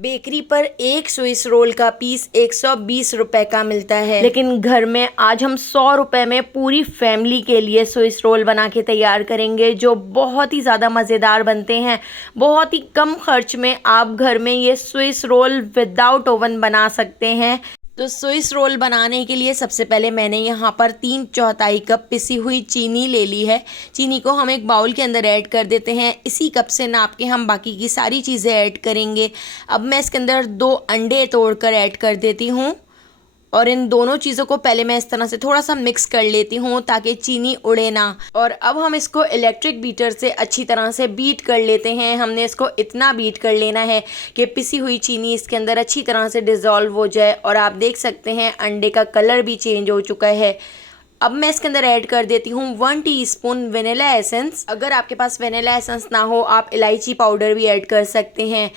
Bakery पर एक Swiss roll का पीस 120 रुपए का मिलता है, लेकिन घर में आज हम 100 रुपए में पूरी फैमिली के लिए स्विस रोल बना के तैयार करेंगे, जो बहुत ही ज़्यादा मज़ेदार बनते हैं। बहुत ही कम खर्च में आप घर में ये स्विस रोल विदाउट ओवन बना सकते हैं। तो स्विस रोल बनाने के लिए सबसे पहले मैंने यहाँ पर 3/4 कप पिसी हुई चीनी ले ली है। चीनी को हम एक बाउल के अंदर ऐड कर देते हैं। इसी कप से नाप के हम बाकी की सारी चीज़ें ऐड करेंगे। अब मैं इसके अंदर 2 अंडे तोड़कर ऐड कर देती हूँ और इन दोनों चीज़ों को पहले मैं इस तरह से थोड़ा सा मिक्स कर लेती हूँ ताकि चीनी उड़े ना। और अब हम इसको इलेक्ट्रिक बीटर से अच्छी तरह से बीट कर लेते हैं। हमने इसको इतना बीट कर लेना है कि पिसी हुई चीनी इसके अंदर अच्छी तरह से डिज़ोल्व हो जाए। और आप देख सकते हैं अंडे का कलर भी चेंज हो चुका है। अब मैं इसके अंदर ऐड कर देती हूँ 1 टीस्पून वेनिला एसेंस। अगर आपके पास वेनिला एसेंस ना हो, आप इलायची पाउडर भी ऐड कर सकते हैं।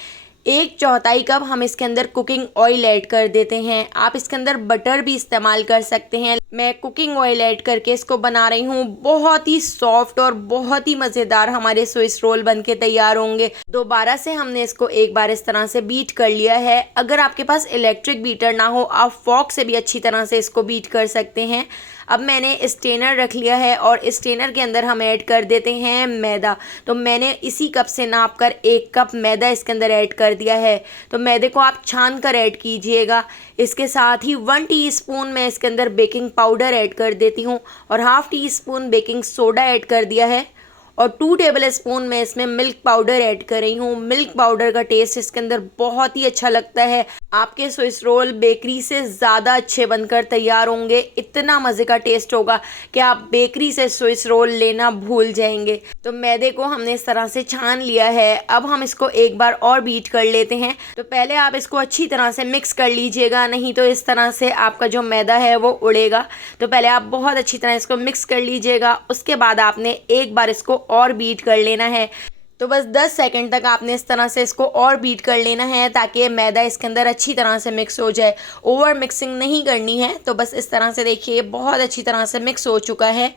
1/4 कप हम इसके अंदर कुकिंग ऑयल ऐड कर देते हैं। आप इसके अंदर बटर भी इस्तेमाल कर सकते हैं। मैं कुकिंग ऑयल ऐड करके इसको बना रही हूँ। बहुत ही सॉफ्ट और बहुत ही मज़ेदार हमारे स्विस रोल बनके तैयार होंगे। दोबारा से हमने इसको एक बार इस तरह से बीट कर लिया है। अगर आपके पास इलेक्ट्रिक बीटर ना हो, आप फॉक से भी अच्छी तरह से इसको बीट कर सकते हैं। अब मैंने स्ट्रेनर रख लिया है और स्ट्रेनर के अंदर हम ऐड कर देते हैं मैदा। तो मैंने इसी कप से नाप कर 1 कप मैदा इसके अंदर ऐड कर दिया है। तो मैदे को आप छान कर ऐड कीजिएगा। इसके साथ ही 1 टीस्पून मैं इसके अंदर बेकिंग पाउडर ऐड कर देती हूँ और ½ टीस्पून बेकिंग सोडा ऐड कर दिया है और 2 टेबल स्पून मैं इसमें मिल्क पाउडर ऐड कर रही हूँ। मिल्क पाउडर का टेस्ट इसके अंदर बहुत ही अच्छा लगता है। आपके स्विस रोल बेकरी से ज़्यादा अच्छे बनकर तैयार होंगे। इतना मज़े का टेस्ट होगा कि आप बेकरी से स्विस रोल लेना भूल जाएंगे। तो मैदे को हमने इस तरह से छान लिया है। अब हम इसको एक बार और बीट कर लेते हैं। तो पहले आप इसको अच्छी तरह से मिक्स कर लीजिएगा, नहीं तो इस तरह से आपका जो मैदा है वो उड़ेगा। तो पहले आप बहुत अच्छी तरह इसको मिक्स कर लीजिएगा। उसके बाद आपने एक बार इसको और बीट कर लेना है। तो बस 10 सेकंड तक आपने इस तरह से इसको और बीट कर लेना है ताकि मैदा इसके अंदर अच्छी तरह से मिक्स हो जाए। ओवर मिक्सिंग नहीं करनी है। तो बस इस तरह से देखिए बहुत अच्छी तरह से मिक्स हो चुका है।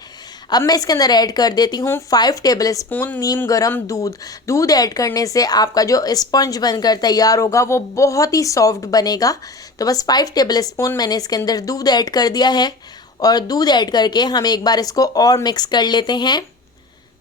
अब मैं इसके अंदर ऐड कर देती हूँ 5 टेबल स्पून नीम गर्म दूध। दूध ऐड करने से आपका जो स्पंज बनकर तैयार होगा वो बहुत ही सॉफ्ट बनेगा। तो बस 5 टेबल स्पून मैंने इसके अंदर दूध ऐड कर दिया है और दूध ऐड करके हम एक बार इसको और मिक्स कर लेते हैं।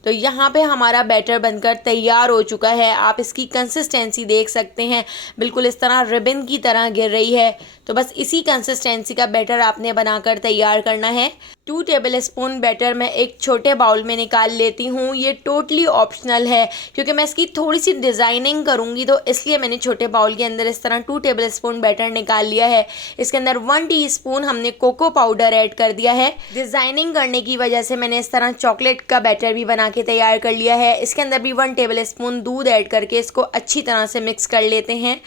तो यहाँ पे हमारा बैटर बनकर तैयार हो चुका है। आप इसकी कंसिस्टेंसी देख सकते हैं, बिल्कुल इस तरह रिबन की तरह गिर रही है। तो बस इसी कंसिस्टेंसी का बैटर आपने बनाकर तैयार करना है। 2 टेबल स्पून बैटर मैं एक छोटे बाउल में निकाल लेती हूँ। ये टोटली ऑप्शनल है क्योंकि मैं इसकी थोड़ी सी डिज़ाइनिंग करूँगी, तो इसलिए मैंने छोटे बाउल के अंदर इस तरह 2 टेबल स्पून बैटर निकाल लिया है। इसके अंदर 1 टीस्पून हमने कोको पाउडर ऐड कर दिया है। डिज़ाइनिंग करने की वजह से मैंने इस तरह चॉकलेट का बैटर भी बना के तैयार कर लिया है। इसके अंदर भी 1 टेबल स्पून दूध ऐड करके इसको अच्छी तरह से मिक्स कर लेते हैं।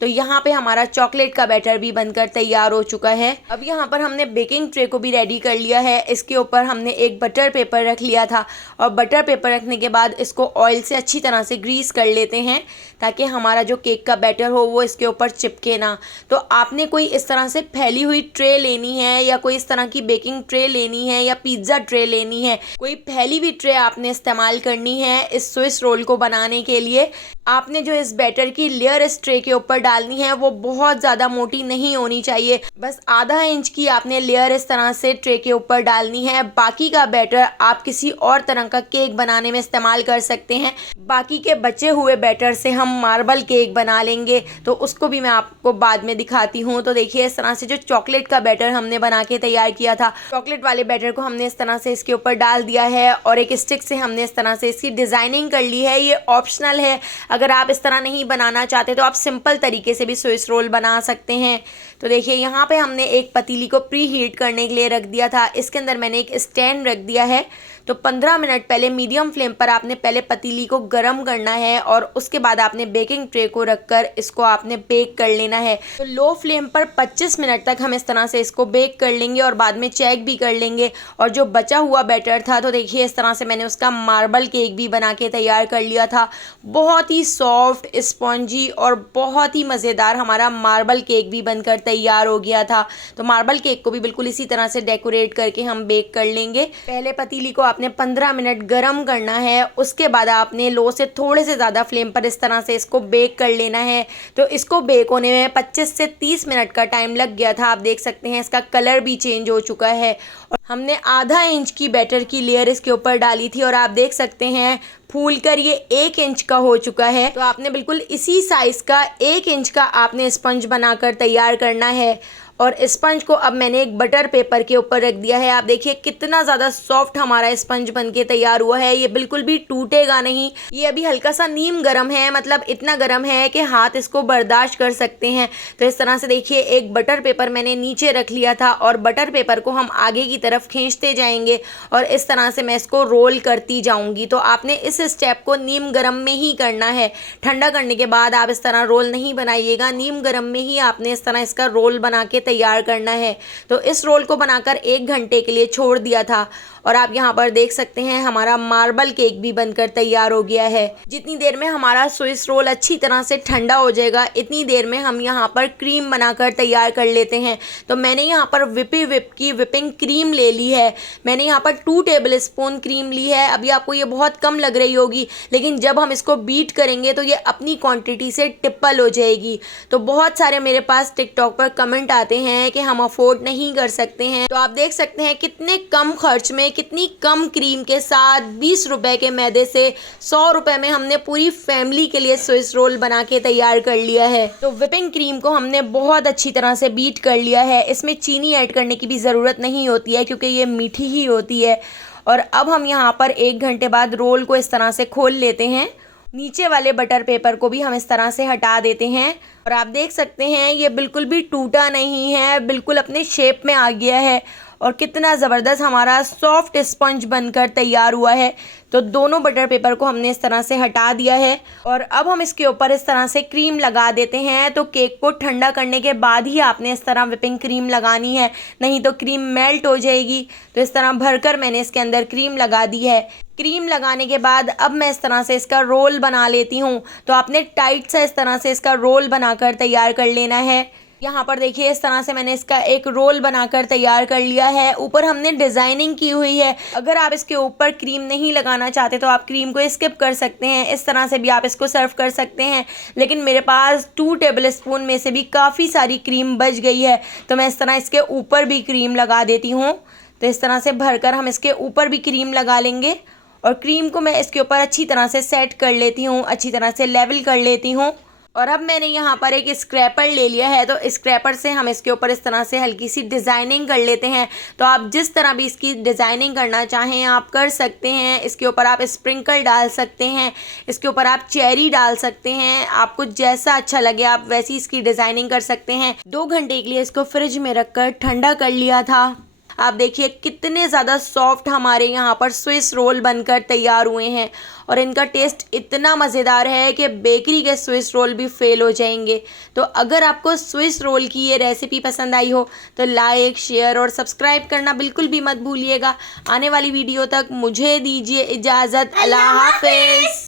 तो यहाँ पे हमारा चॉकलेट का बैटर भी बनकर तैयार हो चुका है। अब यहाँ पर हमने बेकिंग ट्रे को भी रेडी कर लिया है। इसके ऊपर हमने एक बटर पेपर रख लिया था और बटर पेपर रखने के बाद इसको ऑयल से अच्छी तरह से ग्रीस कर लेते हैं ताकि हमारा जो केक का बैटर हो वो इसके ऊपर चिपके ना। तो आपने कोई इस तरह से फैली हुई ट्रे लेनी है या कोई इस तरह की बेकिंग ट्रे लेनी है या पिज़्ज़ा ट्रे लेनी है, कोई फैली हुई ट्रे आपने इस्तेमाल करनी है इस स्विस रोल को बनाने के लिए। आपने जो इस बैटर की लेयर इस ट्रे के ऊपर डालनी है वो बहुत ज़्यादा मोटी नहीं होनी चाहिए। बस ½ इंच की आपने लेयर इस तरह से ट्रे के ऊपर डालनी है। बाकी का बैटर आप किसी और तरह का केक बनाने में इस्तेमाल कर सकते हैं। बाकी के बचे हुए बैटर से हम मार्बल केक बना लेंगे, तो उसको भी मैं आपको बाद में दिखाती हूँ। तो देखिए इस तरह से जो चॉकलेट का बैटर हमने बना के तैयार किया था, चॉकलेट वाले बैटर को हमने इस तरह से इसके ऊपर डाल दिया है और एक स्टिक से हमने इस तरह से इसकी डिज़ाइनिंग कर ली है। ये ऑप्शनल है, अगर आप इस तरह नहीं बनाना चाहते तो आप सिंपल तरीके से भी स्विस रोल बना सकते हैं। तो देखिए यहाँ पे हमने एक पतीली को प्री हीट करने के लिए रख दिया था। इसके अंदर मैंने एक स्टैंड रख दिया है। तो 15 मिनट पहले मीडियम फ्लेम पर आपने पहले पतीली को गर्म करना है और उसके बाद आपने बेकिंग ट्रे को रखकर इसको आपने बेक कर लेना है। तो लो फ्लेम पर 25 मिनट तक हम इस तरह से इसको बेक कर लेंगे और बाद में चेक भी कर लेंगे। और जो बचा हुआ बैटर था, तो देखिए इस तरह से मैंने उसका मार्बल केक भी बना के तैयार कर लिया था। बहुत ही सॉफ्ट, स्पॉन्जी और बहुत ही मज़ेदार हमारा मार्बल केक भी बनकर तैयार हो गया था। तो मार्बल केक को भी बिल्कुल इसी तरह से डेकोरेट करके हम बेक कर लेंगे। पहले पतीली को आपने 15 मिनट गरम करना है। उसके बाद आपने लो से थोड़े से ज़्यादा फ्लेम पर इस तरह से इसको बेक कर लेना है। तो इसको बेक होने में 25 से 30 मिनट का टाइम लग गया था। आप देख सकते हैं इसका कलर भी चेंज हो चुका है और हमने आधा इंच की बैटर की लेयर इसके ऊपर डाली थी और आप देख सकते हैं फूल कर ये 1 इंच का हो चुका है। तो आपने बिल्कुल इसी साइज़ का 1 इंच का आपने स्पंज बनाकर तैयार करना है। और स्पंज को अब मैंने एक बटर पेपर के ऊपर रख दिया है। आप देखिए कितना ज़्यादा सॉफ्ट हमारा स्पंज बनके तैयार हुआ है। ये बिल्कुल भी टूटेगा नहीं। ये अभी हल्का सा नीम गरम है, मतलब इतना गरम है कि हाथ इसको बर्दाश्त कर सकते हैं। तो इस तरह से देखिए एक बटर पेपर मैंने नीचे रख लिया था और बटर पेपर को हम आगे की तरफ खींचते जाएंगे और इस तरह से मैं इसको रोल करती जाऊँगी। तो आपने इस स्टेप को नीम गरम में ही करना है। ठंडा करने के बाद आप इस तरह रोल नहीं बनाइएगा, नीम गरम में ही आपने इस तरह इसका रोल बना के तैयार करना है। तो इस रोल को बनाकर 1 घंटे के लिए छोड़ दिया था और आप यहाँ पर देख सकते हैं हमारा मार्बल केक भी बनकर तैयार हो गया है। जितनी देर में हमारा स्विस रोल अच्छी तरह से ठंडा हो जाएगा इतनी देर में हम यहाँ पर क्रीम बनाकर तैयार कर लेते हैं। तो मैंने यहाँ पर विप की विपिंग क्रीम ले ली है। मैंने यहाँ पर 2 टेबल स्पून क्रीम ली है। अभी आपको ये बहुत कम लग रही होगी, लेकिन जब हम इसको बीट करेंगे तो ये अपनी क्वांटिटी से ट्रिपल हो जाएगी। तो बहुत सारे मेरे पास टिकटॉक पर कमेंट आते हैं कि हम अफोर्ड नहीं कर सकते हैं। तो आप देख सकते हैं कितने कम खर्च में, कितनी कम क्रीम के साथ 20 रुपए के मैदे से 100 रुपए में हमने पूरी फैमिली के लिए स्विस रोल बना के तैयार कर लिया है। तो विपिंग क्रीम को हमने बहुत अच्छी तरह से बीट कर लिया है। इसमें चीनी ऐड करने की भी ज़रूरत नहीं होती है क्योंकि ये मीठी ही होती है। और अब हम यहाँ पर 1 घंटे बाद रोल को इस तरह से खोल लेते हैं। नीचे वाले बटर पेपर को भी हम इस तरह से हटा देते हैं और आप देख सकते हैं ये बिल्कुल भी टूटा नहीं है, बिल्कुल अपने शेप में आ गया है और कितना ज़बरदस्त हमारा सॉफ्ट स्पंज बनकर तैयार हुआ है। तो दोनों बटर पेपर को हमने इस तरह से हटा दिया है और अब हम इसके ऊपर इस तरह से क्रीम लगा देते हैं। तो केक को ठंडा करने के बाद ही आपने इस तरह विपिंग क्रीम लगानी है, नहीं तो क्रीम मेल्ट हो जाएगी। तो इस तरह भरकर मैंने इसके अंदर क्रीम लगा दी है। क्रीम लगाने के बाद अब मैं इस तरह से इसका रोल बना लेती हूँ। तो आपने टाइट सा इस तरह से इसका रोल बनाकर तैयार कर लेना है। यहाँ पर देखिए इस तरह से मैंने इसका एक रोल बनाकर तैयार कर लिया है। ऊपर हमने डिज़ाइनिंग की हुई है। अगर आप इसके ऊपर क्रीम नहीं लगाना चाहते तो आप क्रीम को स्किप कर सकते हैं। इस तरह से भी आप इसको सर्व कर सकते हैं, लेकिन मेरे पास 2 टेबल स्पून में से भी काफ़ी सारी क्रीम बच गई है तो मैं इस तरह इसके ऊपर भी क्रीम लगा देती हूँ। तो इस तरह से भरकर हम इसके ऊपर भी क्रीम लगा लेंगे और क्रीम को मैं इसके ऊपर अच्छी तरह से सेट कर लेती हूँ, अच्छी तरह से लेवल कर लेती हूँ। और अब मैंने यहाँ पर एक स्क्रैपर ले लिया है। तो स्क्रैपर से हम इसके ऊपर इस तरह से हल्की सी डिज़ाइनिंग कर लेते हैं। तो आप जिस तरह भी इसकी डिज़ाइनिंग करना चाहें आप कर सकते हैं। इसके ऊपर आप स्प्रिंकल डाल सकते हैं, इसके ऊपर आप चेरी डाल सकते हैं। आपको जैसा अच्छा लगे आप वैसी इसकी डिज़ाइनिंग कर सकते हैं। 2 घंटे के लिए इसको फ्रिज में रखकर ठंडा कर लिया था। आप देखिए कितने ज़्यादा सॉफ्ट हमारे यहाँ पर स्विस रोल बनकर तैयार हुए हैं और इनका टेस्ट इतना मज़ेदार है कि बेकरी के स्विस रोल भी फेल हो जाएंगे। तो अगर आपको स्विस रोल की ये रेसिपी पसंद आई हो तो लाइक, शेयर और सब्सक्राइब करना बिल्कुल भी मत भूलिएगा। आने वाली वीडियो तक मुझे दीजिए इजाज़त। अल्लाह हाफ़िज़।